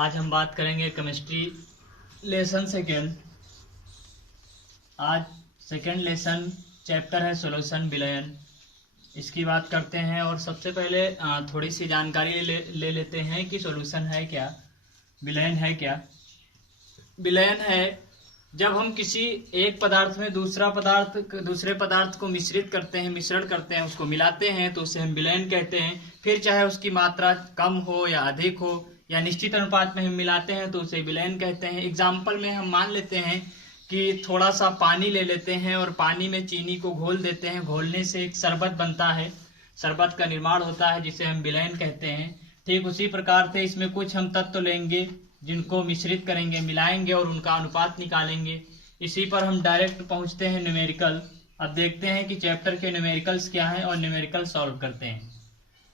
आज हम बात करेंगे केमिस्ट्री लेसन सेकेंड। आज सेकेंड लेसन चैप्टर है सॉल्यूशन विलयन। इसकी बात करते हैं और सबसे पहले थोड़ी सी जानकारी ले लेते हैं कि सॉल्यूशन है क्या, विलयन है क्या। विलयन है जब हम किसी एक पदार्थ में दूसरे पदार्थ को मिश्रण करते हैं, उसको मिलाते हैं तो उसे हम विलयन कहते हैं। फिर चाहे उसकी मात्रा कम हो या अधिक हो या निश्चित अनुपात में हम मिलाते हैं तो उसे विलयन कहते हैं। एग्जाम्पल में हम मान लेते हैं कि थोड़ा सा पानी ले लेते हैं और पानी में चीनी को घोल देते हैं। घोलने से एक शरबत बनता है, शरबत का निर्माण होता है जिसे हम विलयन कहते हैं। ठीक उसी प्रकार से इसमें कुछ हम तत्व लेंगे जिनको मिश्रित करेंगे, मिलाएंगे और उनका अनुपात निकालेंगे। इसी पर हम डायरेक्ट पहुंचते हैं न्यूमेरिकल। अब देखते हैं कि चैप्टर के न्यूमेरिकल्स क्या हैं और न्यूमेरिकल सॉल्व करते हैं।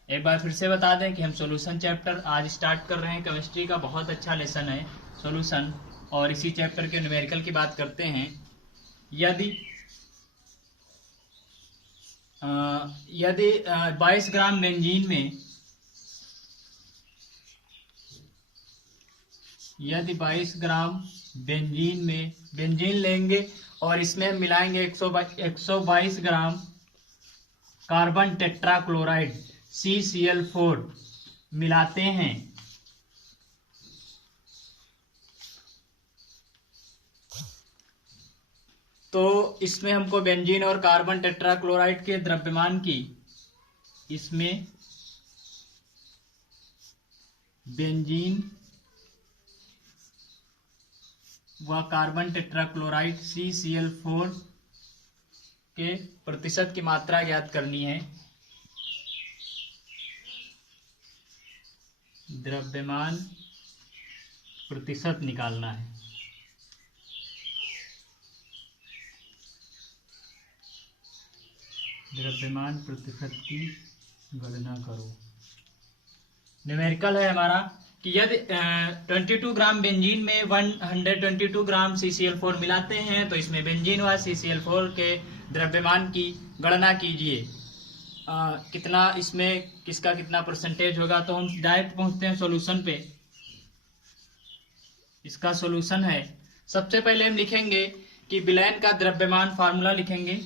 एक बार फिर से बता दें कि हम सॉल्यूशन चैप्टर आज स्टार्ट कर रहे हैं। केमिस्ट्री का बहुत अच्छा लेसन है सॉल्यूशन, और इसी चैप्टर के न्यूमेरिकल की बात करते हैं। यदि 22 ग्राम बेंजीन में यदि 22 ग्राम बेंजीन लेंगे और इसमें हम मिलाएंगे 122 ग्राम कार्बन टेट्राक्लोराइड CCl4 मिलाते हैं तो इसमें हमको बेंजीन और कार्बन टेट्राक्लोराइड के द्रव्यमान की, इसमें बेंजीन व कार्बन टेट्राक्लोराइड CCl4 के प्रतिशत की मात्रा ज्ञात करनी है। द्रव्यमान प्रतिशत निकालना है। द्रव्यमान प्रतिशत की गणना करो। न्यूमेरिकल है हमारा कि यदि 22 ग्राम बेंजीन में 122 ग्राम CCl4 मिलाते हैं तो इसमें बेंजीन व CCl4 के द्रव्यमान की गणना कीजिए। कितना इसमें किसका कितना परसेंटेज होगा, तो हम डायरेक्ट पहुंचते हैं सॉल्यूशन पे। इसका सॉल्यूशन है, सबसे पहले हम लिखेंगे कि विलयन का द्रव्यमान, फार्मूला लिखेंगे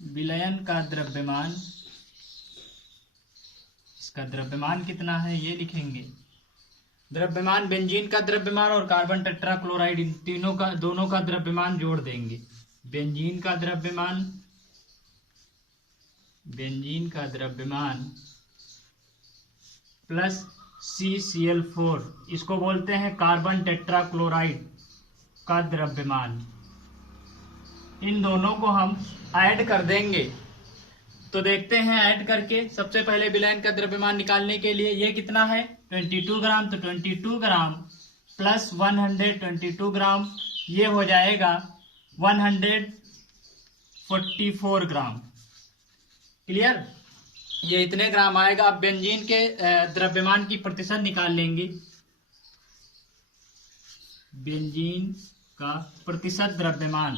विलयन का द्रव्यमान, इसका द्रव्यमान कितना है ये लिखेंगे। द्रव्यमान बेंजीन का द्रव्यमान और कार्बन टेट्राक्लोराइड, इन दोनों का द्रव्यमान जोड़ देंगे। बेंजीन का द्रव्यमान प्लस CCl4, इसको बोलते हैं कार्बन टेट्राक्लोराइड का द्रव्यमान। इन दोनों को हम ऐड कर देंगे तो देखते हैं ऐड करके। सबसे पहले विलयन का द्रव्यमान निकालने के लिए ये कितना है 22 ग्राम, तो 22 ग्राम प्लस 122 ग्राम ये हो जाएगा 144 ग्राम। क्लियर, ये इतने ग्राम आएगा। अब बेंजीन के द्रव्यमान की प्रतिशत निकाल लेंगे। बेंजीन का प्रतिशत द्रव्यमान,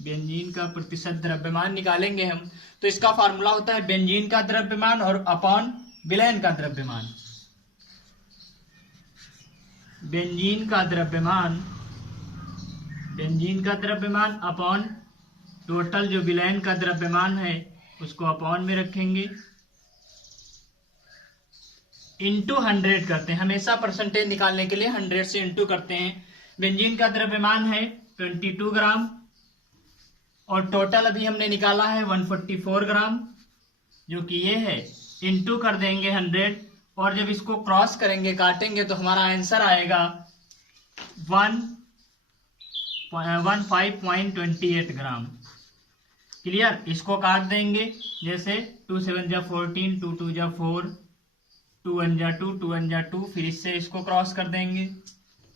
बेंजीन का प्रतिशत द्रव्यमान निकालेंगे हम, तो इसका फार्मूला होता है बेंजीन का द्रव्यमान और अपॉन विलयन का द्रव्यमान। बेंजीन का द्रव्यमान अपॉन टोटल जो विलयन का द्रव्यमान है उसको अपॉन में रखेंगे, इंटू 100 करते हैं। हमेशा परसेंटेज निकालने के लिए 100 से इंटू करते हैं। बेंजीन का द्रव्यमान है 22 ग्राम और टोटल अभी हमने निकाला है 144 ग्राम, जो कि ये है, इंटू कर देंगे 100 और जब इसको क्रॉस करेंगे, काटेंगे, तो हमारा आंसर आएगा 15.28 ग्राम। क्लियर, इसको काट देंगे, जैसे 2 7 जा 14, 2 2 जा 4, 2 1 जा 2, 2 1 जा 2, फिर इससे इसको क्रॉस कर देंगे,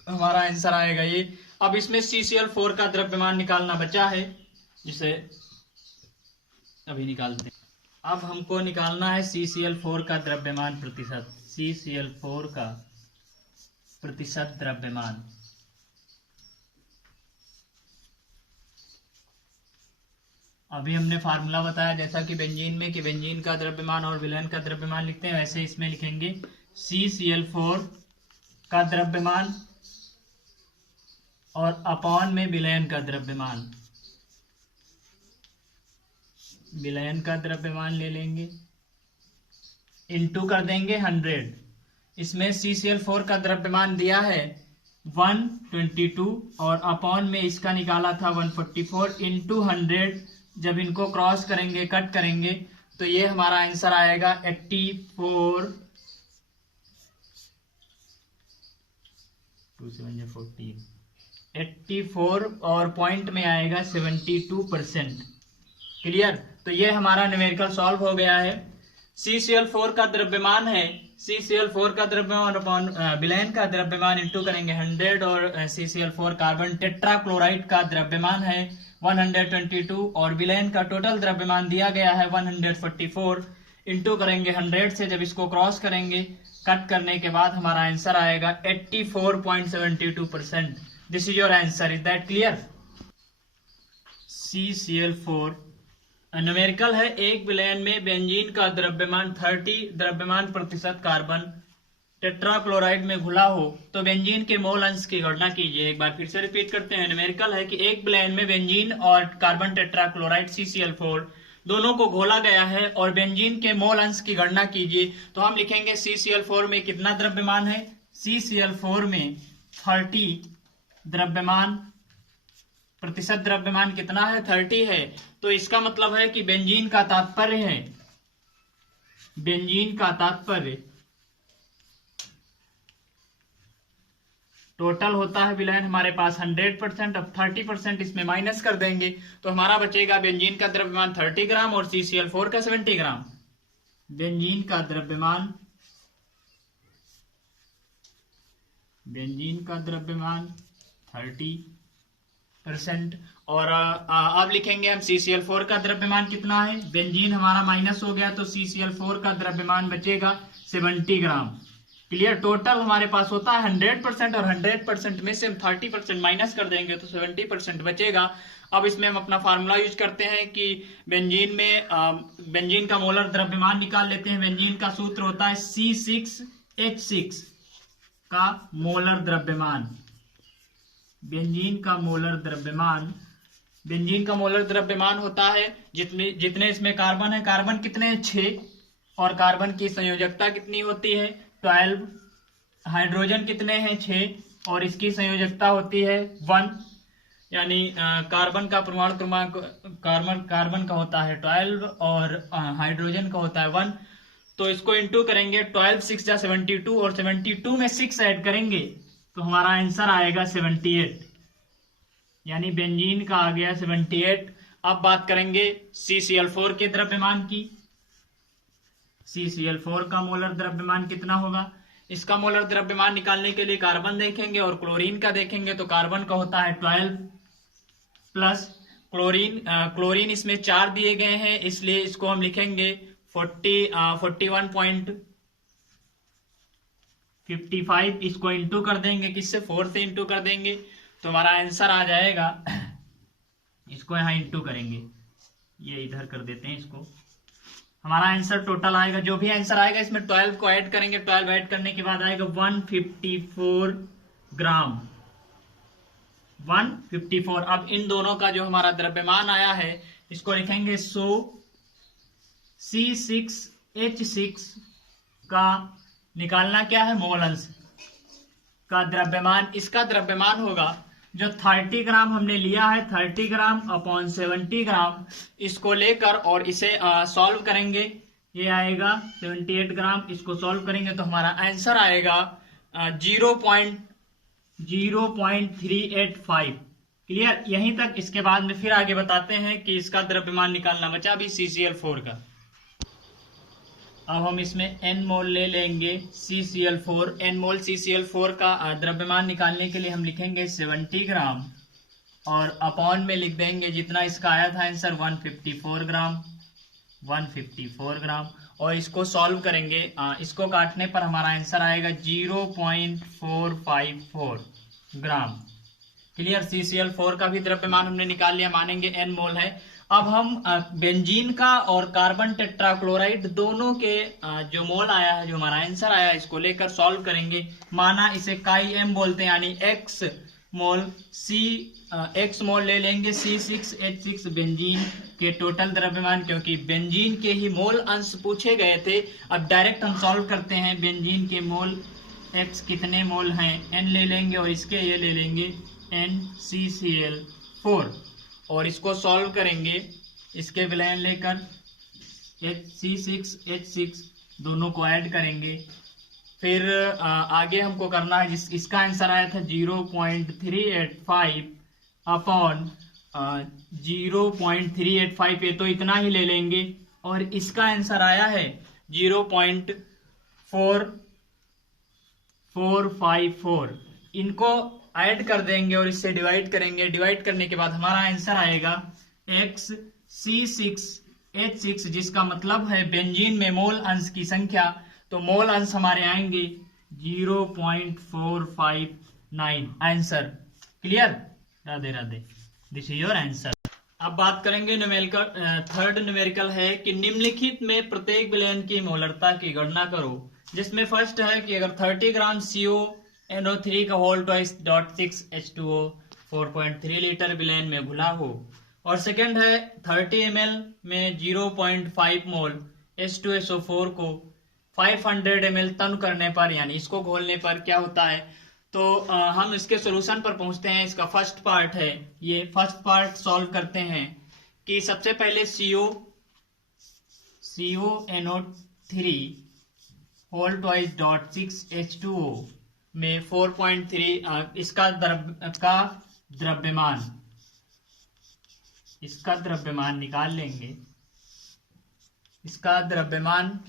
हमारा आंसर आएगा ये। अब इसमें CCl4 का द्रव्यमान निकालना बचा है, जिसे अभी निकालते हैं। अब हमको निकालना है CCl4 का द्रव्यमान प्रतिशत, CCl4 का प्रतिशत द्रव्यमान। अभी हमने फार्मूला बताया जैसा कि बेंजीन में कि बेंजीन का द्रव्यमान और विलयन का द्रव्यमान लिखते हैं, वैसे इसमें लिखेंगे CCl4 का द्रव्यमान और अपॉन में विलयन का द्रव्यमान, विलयन का द्रव्यमान ले लेंगे, इनटू कर देंगे 100। इसमें CCl4 का द्रव्यमान दिया है 122 और अपॉन में इसका निकाला था 144 इंटू 100। जब इनको क्रॉस करेंगे, कट करेंगे, तो ये हमारा आंसर आएगा 84, 84 और पॉइंट में आएगा 72%। क्लियर। तो ये हमारा न्यूमेरिकल सॉल्व हो गया है। CCl4 का द्रव्यमान है, CCl4 का द्रव्यमान अपॉन विलयन का द्रव्यमान इंटू करेंगे 100 और CCl4 कार्बन टेट्राक्लोराइड का द्रव्यमान है 122 और विलयन का टोटल द्रव्यमान दिया गया है 144 इंटू करेंगे 100 से। जब इसको क्रॉस करेंगे, कट करने के बाद हमारा आंसर आएगा 84.72%। This is your answer. Is that clear? CCl4 numerical है। एक विलयन में बेंजीन का द्रव्यमान 30 द्रव्यमान प्रतिशत कार्बन टेट्राक्लोराइड में घुला हो तो बेंजीन के मोल अंश की गणना कीजिए। एक बार फिर से रिपीट करते हैं। न्यूमेरिकल है कि एक विलयन में बेंजीन और कार्बन टेट्राक्लोराइड CCl4 दोनों को घोला गया है और बेंजीन के मोल अंश की गणना कीजिए। तो हम लिखेंगे CCl4 में कितना द्रव्यमान है। CCl4 में 30 द्रव्यमान, प्रतिशत द्रव्यमान कितना है, 30 है। तो इसका मतलब है कि बेंजीन का तात्पर्य है, बेंजीन का तात्पर्य टोटल होता है विलयन हमारे पास 100%। अब 30% इसमें माइनस कर देंगे तो हमारा बचेगा बेंजीन का द्रव्यमान 30 ग्राम और CCl4 का 70 ग्राम। बेंजीन का द्रव्यमान, बेंजीन का द्रव्यमान 30% और अब लिखेंगे हम CCl4 का द्रव्यमान कितना है। बेंजीन हमारा माइनस हो गया तो CCl4 का द्रव्यमान बचेगा 70 ग्राम। क्लियर। टोटल हमारे पास होता है 100% और 100% में से हम 30% माइनस कर देंगे तो 70% बचेगा। अब इसमें हम अपना फार्मूला यूज करते हैं कि बेंजीन में बेंजीन का मोलर द्रव्यमान निकाल लेते हैं। बेंजीन का सूत्र होता है C6H6 का मोलर द्रव्यमान। बेंजीन का मोलर द्रव्यमान, बेंजीन का मोलर द्रव्यमान होता है जितने इसमें कार्बन है, कार्बन कितने हैं 6 और कार्बन की संयोजकता कितनी होती है 12, हाइड्रोजन कितने हैं 6 और इसकी संयोजकता होती है 1, यानी कार्बन का परमाणु क्रमांक कार्बन का होता है 12 और हाइड्रोजन का होता है 1। तो इसको इंटू करेंगे 12 6 जा 72 और 72 में 6 ऐड करेंगे तो हमारा आंसर आएगा 78, यानी बेंजीन का आ गया 78। अब बात करेंगे CCl4 के द्रव्यमान की। CCl4 का मोलर द्रव्यमान कितना होगा। इसका मोलर द्रव्यमान निकालने के लिए कार्बन देखेंगे और क्लोरीन का देखेंगे। तो कार्बन का होता है 12 प्लस क्लोरीन इसमें 4 दिए गए हैं, इसलिए इसको हम लिखेंगे 41.55। इसको इंटू कर देंगे किससे, 4 से इंटू कर देंगे तो हमारा आंसर आ जाएगा, इसको यहां इंटू करेंगे, ये इधर कर देते हैं इसको। हमारा आंसर टोटल आएगा, जो भी आंसर आएगा इसमें 12 को ऐड करेंगे, 12 ऐड करने के बाद आएगा 154 ग्राम, 154। अब इन दोनों का जो हमारा द्रव्यमान आया है इसको लिखेंगे 100 C6H6 का निकालना क्या है, मोल अंश का द्रव्यमान। इसका द्रव्यमान होगा जो 30 ग्राम हमने लिया है, 30 ग्राम अपॉन 70 ग्राम, इसको लेकर और इसे सॉल्व करेंगे, ये आएगा 78 ग्राम। इसको सॉल्व करेंगे तो हमारा आंसर आएगा 0.0385। क्लियर, यहीं तक। इसके बाद में फिर आगे बताते हैं कि इसका द्रव्यमान निकालना बचा भी CCl4 का। अब हम इसमें n मोल ले लेंगे CCl4। n मोल CCl4 का द्रव्यमान निकालने के लिए हम लिखेंगे 70 ग्राम और अपॉन में लिख देंगे जितना इसका आया था आंसर 154 ग्राम, 154 ग्राम। और इसको सॉल्व करेंगे, इसको काटने पर हमारा आंसर आएगा 0.454 ग्राम। क्लियर। CCl4 का भी द्रव्यमान हमने निकाल लिया, मानेंगे n मोल है। अब हम बेंजीन का और कार्बन टेट्राक्लोराइड दोनों के जो मोल आया है, जो हमारा आंसर आया है, इसको लेकर सॉल्व करेंगे। माना इसे काई एम बोलते हैं, यानी एक्स मोल ले लेंगे C6H6 बेंजीन के टोटल द्रव्यमान, क्योंकि बेंजीन के ही मोल अंश पूछे गए थे। अब डायरेक्ट हम सॉल्व करते हैं। बेंजीन के मोल एक्स कितने मोल हैं, N ले लेंगे और इसके ये ले लेंगे NCCl4 और इसको सॉल्व करेंगे। इसके विलयन लेकर C6H6 दोनों को ऐड करेंगे। फिर आगे हमको करना है, इसका आंसर आया था 0.385 अपॉन 0.385, ये तो इतना ही ले लेंगे। और इसका आंसर आया है 0.4454, इनको ऐड कर देंगे और इससे डिवाइड करेंगे। डिवाइड करने के बाद हमारा आंसर आएगा XC6H6, जिसका मतलब है बेंजीन में मोल अंश की संख्या। तो मोल अंश हमारे आएंगे 0.459। Answer clear? Radhe Radhe, this is your answer. अब बात करेंगे न्यूमेरिकल। थर्ड न्यूमेरिकल है कि निम्नलिखित में प्रत्येक विलयन की मोलरता की गणना करो, जिसमें फर्स्ट है कि अगर 30 ग्राम CONO3 का होल ट्वाइस .6 H2O 4.3 लीटर विलयन में घुला हो, और सेकंड है 30 ml में 0.5 मोल H2SO4 को 500 ml तन करने पर, यानी इसको घोलने पर क्या होता है। तो हम इसके सॉल्यूशन पर पहुंचते हैं। इसका फर्स्ट पार्ट है, ये फर्स्ट पार्ट सॉल्व करते हैं कि सबसे पहले CONO3 होल ट्वाइस .6 H2O में 4.3 इसका द्रव्यमान निकाल लेंगे। इसका द्रव्यमान,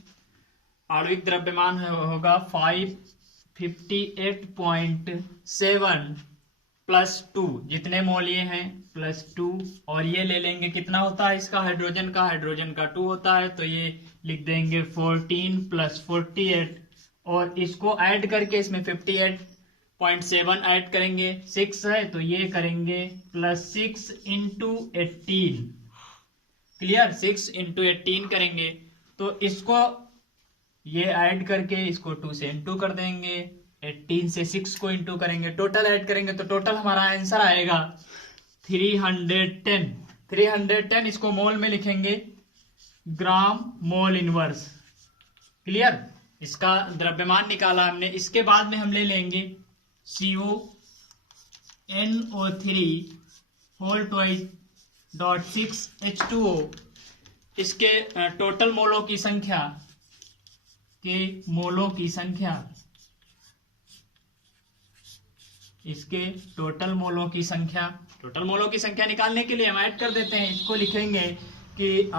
आणविक द्रव्यमान होगा 558.7 प्लस 2, जितने मोल ये हैं प्लस 2, और ये ले लेंगे कितना होता है इसका, हाइड्रोजन का 2 होता है, तो ये लिख देंगे 14 प्लस 48, और इसको ऐड करके इसमें 58.7 ऐड करेंगे, 6 है तो ये करेंगे प्लस 6 इंटू 18। क्लियर? 6 इंटू 18 करेंगे तो इसको ये ऐड करके इसको 2 से इंटू कर देंगे, 18 से 6 को इंटू करेंगे, टोटल ऐड करेंगे तो टोटल हमारा आंसर आएगा 310। इसको मोल में लिखेंगे ग्राम मोल इनवर्स। क्लियर? इसका द्रव्यमान निकाला हमने। इसके बाद में हम ले लेंगे CONO3 होल ट्वाइस .6 H2O, इसके टोटल मोलों की संख्या इसके टोटल मोलों की संख्या निकालने के लिए हम ऐड कर देते हैं। इसको लिखेंगे कि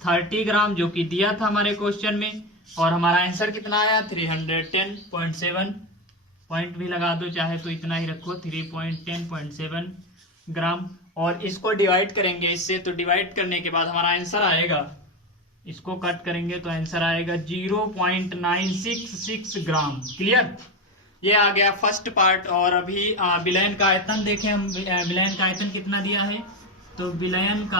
30 ग्राम जो कि दिया था हमारे क्वेश्चन में, और हमारा आंसर कितना आया 310.7, पॉइंट भी लगा दो चाहे तो इतना ही रखो, 310.7 ग्राम। और इसको डिवाइड करेंगे इससे, तो डिवाइड करने के बाद हमारा आंसर आएगा, इसको कट करेंगे तो आंसर आएगा 0.966 ग्राम। क्लियर? ये आ गया फर्स्ट पार्ट। और अभी विलयन का आयतन देखें हम, विलयन का आयतन कितना दिया है, तो विलयन का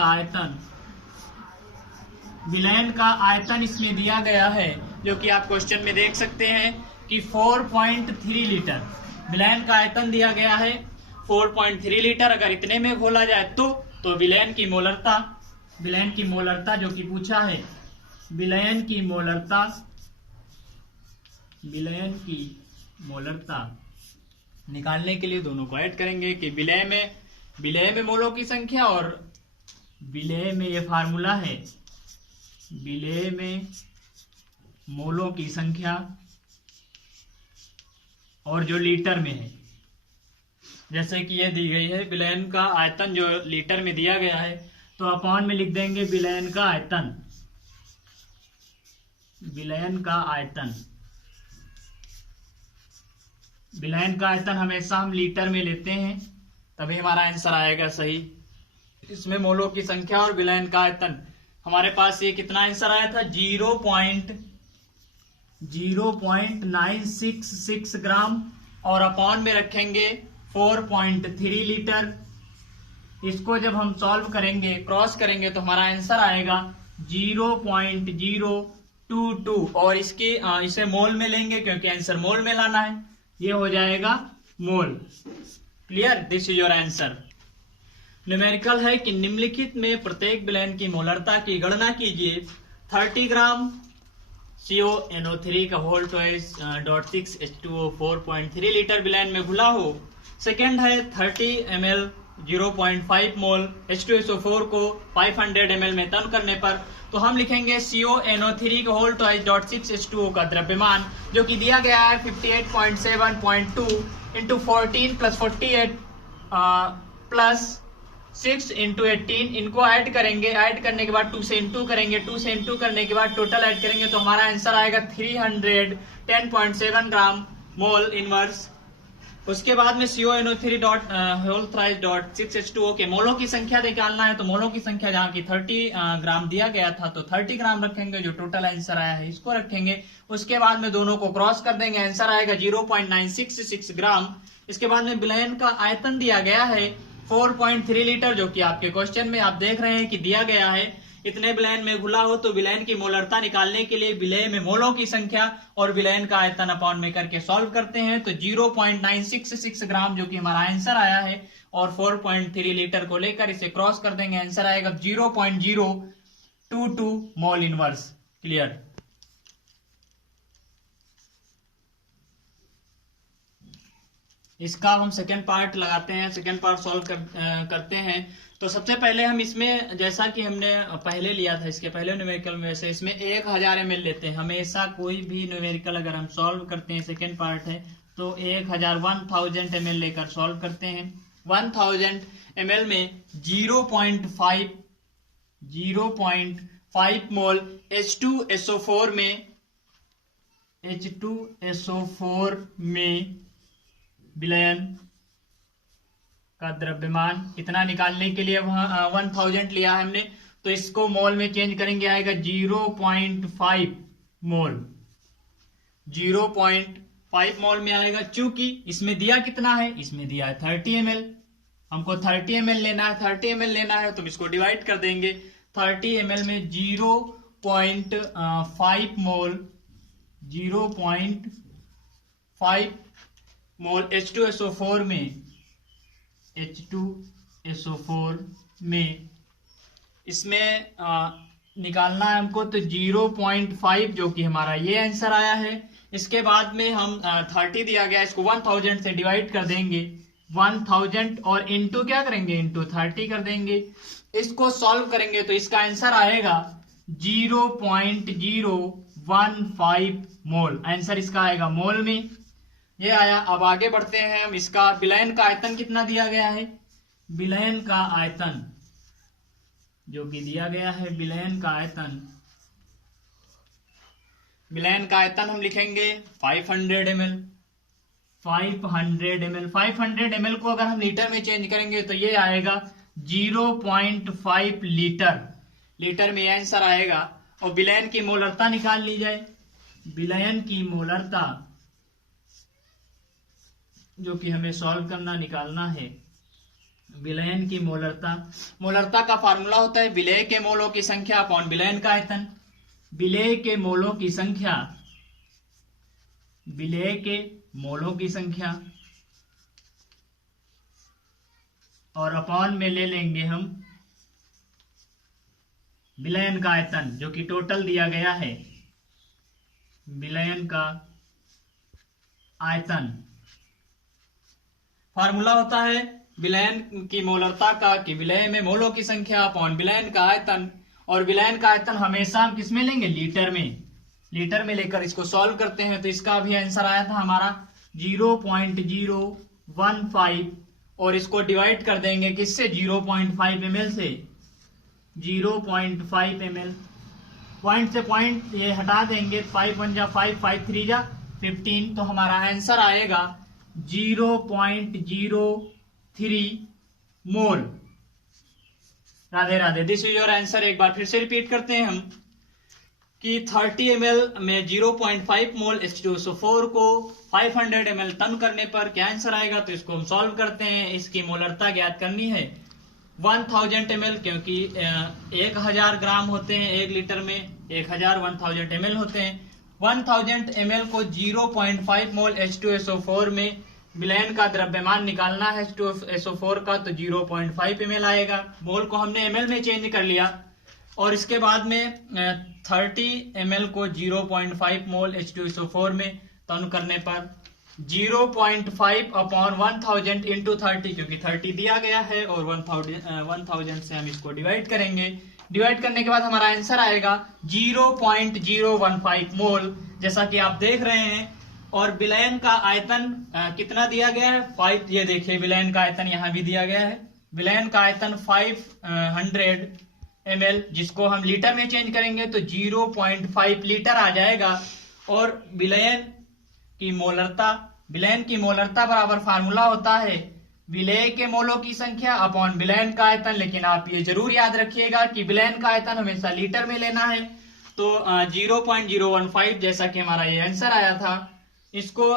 आयतन इसमें दिया गया है, जो कि आप क्वेश्चन में देख सकते हैं कि 4.3 लीटर विलयन का आयतन दिया गया है, 4.3 लीटर। अगर इतने में घोला जाए तो विलयन की मोलरता जो कि पूछा है, विलयन की मोलरता निकालने के लिए दोनों को ऐड करेंगे कि विलय में मोलों की संख्या, और विलय में ये फार्मूला है, विलय में मोलों की संख्या और जो लीटर में है, जैसे कि ये दी गई है विलयन का आयतन जो लीटर में दिया गया है, तो अपॉन में लिख देंगे विलयन का आयतन हमेशा हम लीटर में लेते हैं, तभी हमारा आंसर आएगा सही। इसमें मोलों की संख्या और विलयन का आयतन, हमारे पास ये कितना आंसर आया था 0.966 ग्राम, और अपॉन में रखेंगे 4.3 लीटर, इसको जब हम सॉल्व करेंगे, क्रॉस करेंगे, तो हमारा आंसर आएगा 0.022 और इसे मोल में लेंगे क्योंकि आंसर मोल में लाना है, ये हो जाएगा mole. Clear? This is your answer. Numerical है कि निम्नलिखित में प्रत्येक विलयन की मोलरता की गणना कीजिए। 30 ग्राम CONO3 का होल टॉइस .6 H2O 4.3 लीटर विलयन में घुला हो। सेकेंड है 30 ml 0.5 मोल H2SO4 को 500 ml में टर्न करने पर, तो हम लिखेंगे CONO3 का होल टॉइस .6 H2O का द्रव्यमान जो कि दिया गया है 58.7.2 इंटू 14 प्लस 48 प्लस 6 इंटू 18, इनको ऐड करेंगे, ऐड करने के बाद 2 से इंटू करेंगे, 2 से इंटू करने के बाद टोटल ऐड करेंगे, तो हमारा आंसर आएगा 310.7 ग्राम मोल इनवर्स। उसके बाद में CONO3 .6 H2O के मोलों की संख्या निकालना है, तो मोलों की संख्या जहाँ की 30 ग्राम दिया गया था तो 30 ग्राम रखेंगे, जो टोटल आंसर आया है इसको रखेंगे। उसके बाद में दोनों को क्रॉस कर देंगे, आंसर आएगा 0.966 ग्राम। इसके बाद में विलयन का आयतन दिया गया है 4.3 लीटर, जो कि आपके क्वेश्चन में आप देख रहे हैं कि दिया गया है। इतने विलयन में घुला हो तो विलयन की मोलरता निकालने के लिए विलय में मोलों की संख्या और विलयन का आयतन अपॉन में करके सॉल्व करते हैं, तो 0.966 ग्राम जो कि हमारा आंसर आया है, और 4.3 लीटर को लेकर इसे क्रॉस कर देंगे, आंसर आएगा 0.022 मोल इनवर्स। क्लियर? इसका हम सेकेंड पार्ट लगाते हैं, सेकेंड पार्ट सॉल्व करते हैं। तो सबसे पहले हम इसमें, जैसा कि हमने पहले लिया था इसके पहले न्यूमेरिकल में, से इसमें 1000 ml लेते हैं हमेशा। कोई भी न्यूमेरिकल अगर हम सॉल्व करते हैं, सेकेंड पार्ट है, तो 1000 ml लेकर सॉल्व करते हैं। 1000 ml में 0.5 मोल H2SO4 में विलयन का द्रव्यमान कितना निकालने के लिए 1000 लिया है हमने, तो इसको मोल में चेंज करेंगे, आएगा 0.5 मोल। 0.5 मोल में आएगा। चूंकि इसमें दिया कितना है, इसमें दिया है 30 ml, हमको 30 ml लेना है, 30 ml लेना है, तो इसको डिवाइड कर देंगे। 30 ml में 0.5 मोल, 0.5 मोल H2SO4 में इसमें निकालना है हमको, तो 0.5 जो कि हमारा ये आंसर आया है। इसके बाद में हम 30 दिया गया, इसको 1000 से डिवाइड कर देंगे, 1000 और इंटू क्या करेंगे, इंटू 30 कर देंगे। इसको सॉल्व करेंगे तो इसका आंसर आएगा 0.015 मोल, आंसर इसका आएगा मोल में, ये आया। अब आगे बढ़ते हैं हम। इसका विलयन का आयतन कितना दिया गया है, विलयन का आयतन जो कि दिया गया है, विलयन का आयतन हम लिखेंगे 500 ml। 500 ml को अगर हम लीटर में चेंज करेंगे तो ये आएगा 0.5 लीटर में आंसर आएगा। और विलयन की मोलरता निकाल ली जाए, विलयन की मोलरता जो कि हमें सॉल्व करना, निकालना है। विलयन की मोलरता का फार्मूला होता है विलय के मोलों की संख्या अपॉन विलयन का आयतन। विलय के मोलों की संख्या और अपॉन में ले लेंगे हम विलयन का आयतन जो कि टोटल दिया गया है। विलयन का आयतन फार्मूला होता है विलयन की मोलरता का कि विलय में मोलों की संख्या अपॉन विलयन का आयतन, और विलयन का आयतन हमेशा हम किसमें लेंगे, लीटर में लेकर इसको सॉल्व करते हैं। तो इसका भी आंसर आया था हमारा 0.015 और इसको डिवाइड कर देंगे किससे, 0.5 ml से। 0.5 ml, पॉइंट से पॉइंट ये हटा देंगे, 5 1 जा 5, 5 3 जा 15, तो हमारा आंसर आएगा 0.03 mole. Radhe Radhe. This is your answer. एक बार फिर से रिपीट करते हैं हम कि 30 ml में 0.5 मोल H2SO4 को 500 ml टर्न करने पर क्या आंसर आएगा, तो इसको हम सॉल्व करते हैं। इसकी मोलरता ज्ञात करनी है 1000 ml, क्योंकि 1000 ग्राम होते हैं 1 लीटर में, 1000 ml होते हैं। 1000 ml को 0.5 मोल H2SO4 में विलयन का द्रव्यमान निकालना है H2SO4 का, तो 0.5 ml आएगा। मोल को हमने ml में चेंज कर लिया, और इसके बाद में 30 ml को 0.5 मोल H2SO4 में टर्न करने पर 0.5 अपॉन 1000 इंटू 30, क्योंकि 30 दिया गया है और 1000 से हम इसको डिवाइड करेंगे। डिवाइड करने के बाद हमारा आंसर आएगा 0.015 मोल, जैसा कि आप देख रहे हैं। और विलयन का आयतन कितना दिया गया है? 5। ये देखिए विलयन का आयतन यहाँ भी दिया गया है। विलयन का आयतन 500 ml, जिसको हम लीटर में चेंज करेंगे तो 0.5 लीटर आ जाएगा। और विलयन की मोलरता बराबर फार्मूला होता है विलेय के मोलों की संख्या अपॉन विलयन का आयतन। लेकिन आप ये जरूर याद रखिएगा कि विलयन का आयतन हमेशा लीटर में लेना है। तो 0.015 जैसा कि हमारा ये आंसर आया था, इसको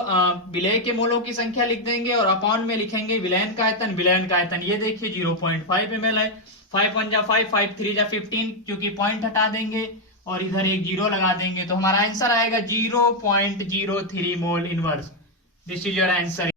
विलेय के मोलों की संख्या लिख देंगे और अपॉन में लिखेंगे विलयन का आयतन। विलयन का आयतन ये देखिए 0.5 ml है। 5 1 जा 5, 5 3 जा 15, क्योंकि पॉइंट हटा देंगे और इधर एक 0 लगा देंगे, तो हमारा आंसर आएगा 0.03 mole inverse. This is your answer.